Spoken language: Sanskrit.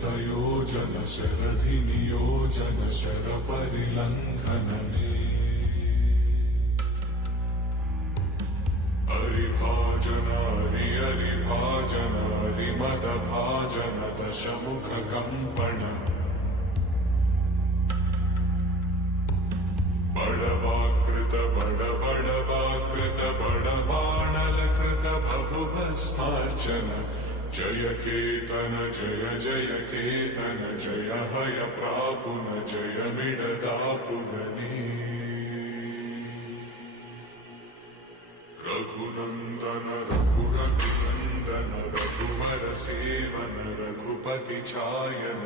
शतयोजन शरधिनियोजन शरपरिलङ्घनने हरिभाजन हरिभाजन हरिमदभाजन दशमुखकम्पण बडवाकृत बडबडवाकृत बडबाणलकृत बहुभस्मार्चन जय केतन जय जय केतन जय हय प्रापुन जय मिडदापुगने रघुनन्दन रघुरघुनन्दन रघुवर सेवन रघुपति चायन